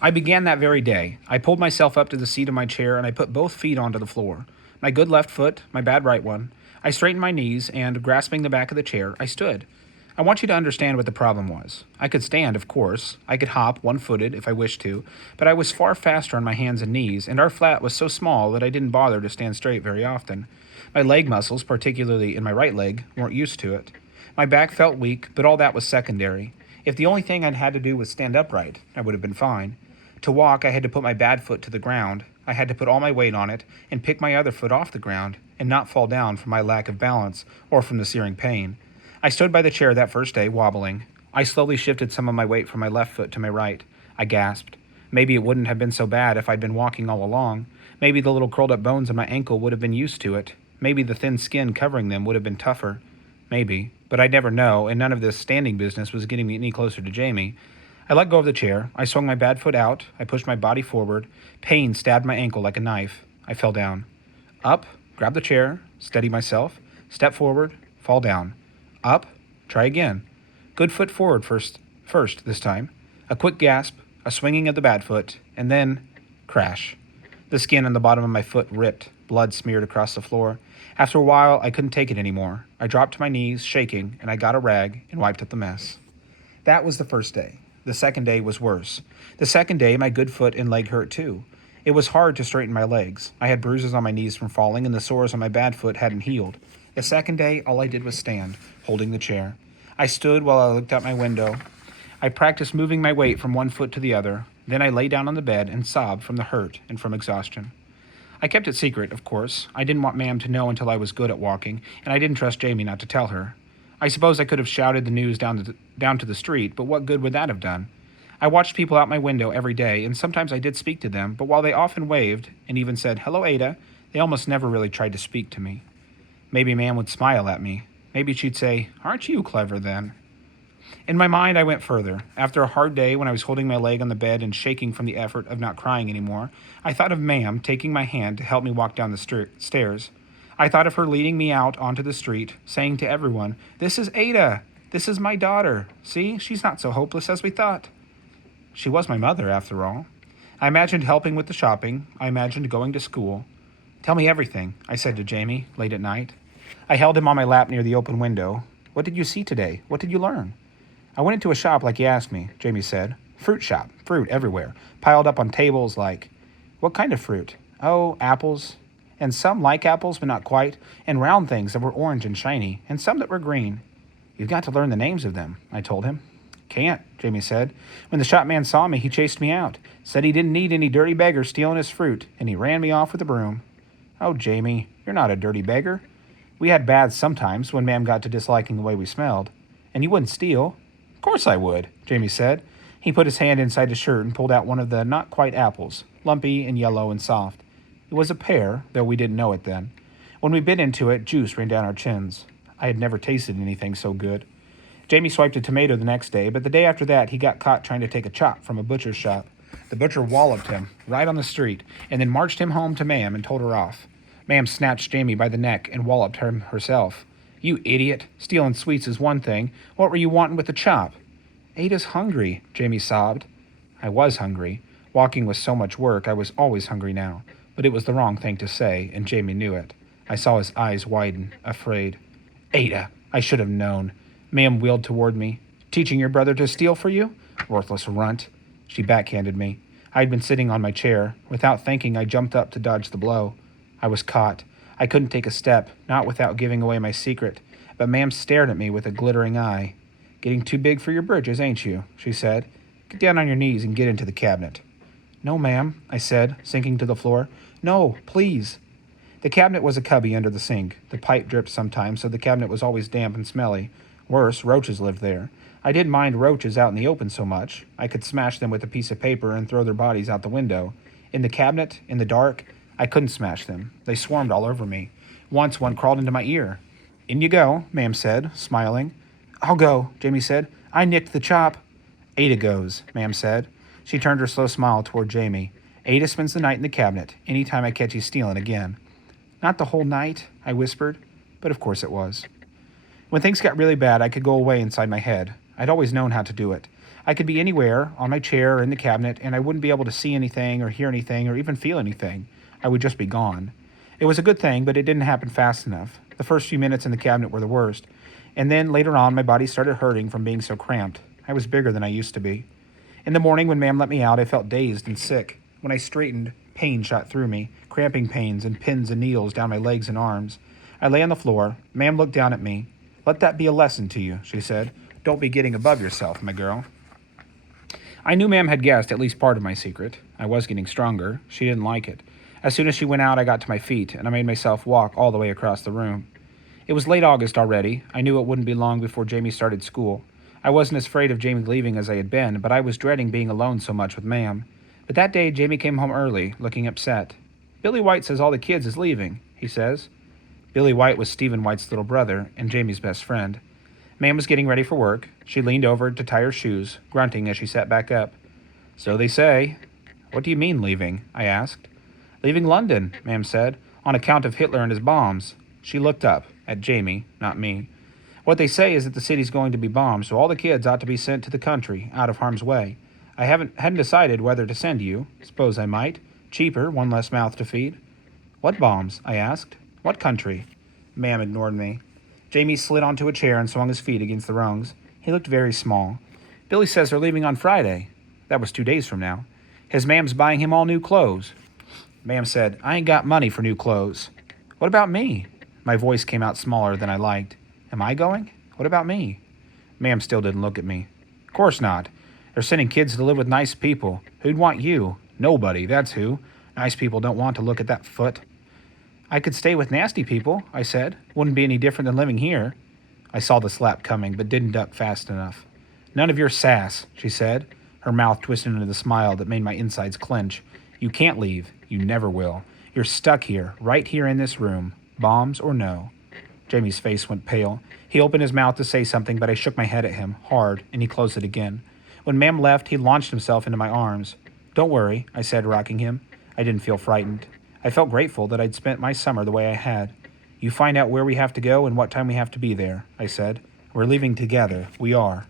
I began that very day. I pulled myself up to the seat of my chair and I put both feet onto the floor. My good left foot, my bad right one. I straightened my knees and, grasping the back of the chair, I stood. I want you to understand what the problem was. I could stand, of course. I could hop one footed if I wished to, but I was far faster on my hands and knees, and our flat was so small that I didn't bother to stand straight very often. My leg muscles, particularly in my right leg, weren't used to it. My back felt weak, but all that was secondary. If the only thing I'd had to do was stand upright, I would have been fine. To walk, I had to put my bad foot to the ground. I had to put all my weight on it and pick my other foot off the ground and not fall down from my lack of balance or from the searing pain. I stood by the chair that first day, wobbling. I slowly shifted some of my weight from my left foot to my right. I gasped. Maybe it wouldn't have been so bad if I'd been walking all along. Maybe the little curled up bones in my ankle would have been used to it. Maybe the thin skin covering them would have been tougher. Maybe. But I'd never know, and none of this standing business was getting me any closer to Jamie. I let go of the chair. I swung my bad foot out. I pushed my body forward. Pain stabbed my ankle like a knife. I fell down. Up, grab the chair, steady myself, step forward, fall down. Up, try again. Good foot forward first this time. A quick gasp, a swinging of the bad foot, and then crash. The skin on the bottom of my foot ripped, blood smeared across the floor. After a while, I couldn't take it anymore. I dropped to my knees, shaking, and I got a rag and wiped up the mess. That was the first day. The second day was worse. The second day, my good foot and leg hurt too. It was hard to straighten my legs. I had bruises on my knees from falling, and the sores on my bad foot hadn't healed. The second day, all I did was stand, holding the chair. I stood while I looked out my window. I practiced moving my weight from one foot to the other. Then I lay down on the bed and sobbed from the hurt and from exhaustion. I kept it secret, of course. I didn't want Ma'am to know until I was good at walking, and I didn't trust Jamie not to tell her. I suppose I could have shouted the news down to the street, but what good would that have done? I watched people out my window every day, and sometimes I did speak to them, but while they often waved and even said, "Hello, Ada," they almost never really tried to speak to me. Maybe Ma'am would smile at me. Maybe she'd say, "Aren't you clever then?" In my mind, I went further. After a hard day, when I was holding my leg on the bed and shaking from the effort of not crying anymore, I thought of Ma'am taking my hand to help me walk down the stairs. I thought of her leading me out onto the street, saying to everyone, "This is Ada. This is my daughter. See, she's not so hopeless as we thought." She was my mother, after all. I imagined helping with the shopping. I imagined going to school. "Tell me everything," I said to Jamie, late at night. I held him on my lap near the open window. "What did you see today? What did you learn?" "I went into a shop like you asked me," Jamie said. "Fruit shop. Fruit everywhere. Piled up on tables like—" "What kind of fruit?" "Oh, apples. And some like apples, but not quite. And round things that were orange and shiny. And some that were green." "You've got to learn the names of them," I told him. "Can't," Jamie said. "When the shopman saw me, he chased me out. Said he didn't need any dirty beggar stealing his fruit, and he ran me off with a broom." "Oh, Jamie, you're not a dirty beggar. We had baths sometimes when Ma'am got to disliking the way we smelled. And you wouldn't steal." "Of course I would," Jamie said. He put his hand inside his shirt and pulled out one of the not-quite apples, lumpy and yellow and soft. It was a pear, though we didn't know it then. When we bit into it, juice ran down our chins. I had never tasted anything so good. Jamie swiped a tomato the next day, but the day after that he got caught trying to take a chop from a butcher's shop. The butcher walloped him right on the street and then marched him home to Ma'am and told her off. Ma'am snatched Jamie by the neck and walloped him herself. "You idiot! Stealing sweets is one thing. What were you wanting with the chop?" "Ada's hungry," Jamie sobbed. I was hungry. Walking was so much work, I was always hungry now. But it was the wrong thing to say, and Jamie knew it. I saw his eyes widen, afraid. "Ada! I should have known." Ma'am wheeled toward me. "Teaching your brother to steal for you? Worthless runt." She backhanded me. I had been sitting on my chair. Without thinking, I jumped up to dodge the blow. I was caught. I couldn't take a step, not without giving away my secret. But Ma'am stared at me with a glittering eye. "Getting too big for your britches, ain't you?" she said. "Get down on your knees and get into the cabinet." "No, ma'am," I said, sinking to the floor. "No, please." The cabinet was a cubby under the sink. The pipe dripped sometimes, so the cabinet was always damp and smelly. Worse, roaches lived there. I didn't mind roaches out in the open so much. I could smash them with a piece of paper and throw their bodies out the window. In the cabinet, in the dark, I couldn't smash them. They swarmed all over me. Once one crawled into my ear. "In you go," Ma'am said, smiling. "I'll go," Jamie said. "I nicked the chop." "Ada goes," Ma'am said. She turned her slow smile toward Jamie. "Ada spends the night in the cabinet, any time I catch you stealing again." "Not the whole night," I whispered, but of course it was. When things got really bad, I could go away inside my head. I'd always known how to do it. I could be anywhere, on my chair or in the cabinet, and I wouldn't be able to see anything or hear anything or even feel anything. I would just be gone. It was a good thing, but it didn't happen fast enough. The first few minutes in the cabinet were the worst. And then later on, my body started hurting from being so cramped. I was bigger than I used to be. In the morning, when Ma'am let me out, I felt dazed and sick. When I straightened, pain shot through me, cramping pains and pins and needles down my legs and arms. I lay on the floor. Ma'am looked down at me. "Let that be a lesson to you," she said. "Don't be getting above yourself, my girl." I knew Ma'am had guessed at least part of my secret. I was getting stronger. She didn't like it. As soon as she went out, I got to my feet, and I made myself walk all the way across the room. It was late August already. I knew it wouldn't be long before Jamie started school. I wasn't as afraid of Jamie leaving as I had been, but I was dreading being alone so much with Ma'am. But that day, Jamie came home early, looking upset. "Billy White says all the kids is leaving," he says. Billy White was Stephen White's little brother and Jamie's best friend. Ma'am was getting ready for work. She leaned over to tie her shoes, grunting as she sat back up. "So they say." "What do you mean, leaving?" I asked. "Leaving London," Ma'am said, "on account of Hitler and his bombs." She looked up, at Jamie, not me. "What they say is that the city's going to be bombed, so all the kids ought to be sent to the country, out of harm's way. I hadn't decided whether to send you. Suppose I might. Cheaper, one less mouth to feed." "What bombs?" I asked. "What country?" Ma'am ignored me. Jamie slid onto a chair and swung his feet against the rungs. He looked very small. "Billy says they're leaving on Friday." That was 2 days from now. "His ma'am's buying him all new clothes." Ma'am said, "I ain't got money for new clothes." "What about me?" My voice came out smaller than I liked. "Am I going? What about me?" Ma'am still didn't look at me. "Of course not. They're sending kids to live with nice people. Who'd want you? Nobody, that's who. Nice people don't want to look at that foot." "I could stay with nasty people," I said. "Wouldn't be any different than living here." I saw the slap coming, but didn't duck fast enough. "None of your sass," she said, her mouth twisted into the smile that made my insides clench. "You can't leave. You never will. You're stuck here, right here in this room, bombs or no." Jamie's face went pale. He opened his mouth to say something, but I shook my head at him, hard, and he closed it again. When Ma'am left, he launched himself into my arms. "Don't worry," I said, rocking him. I didn't feel frightened. I felt grateful that I'd spent my summer the way I had. "You find out where we have to go and what time we have to be there," I said. "We're leaving together. We are."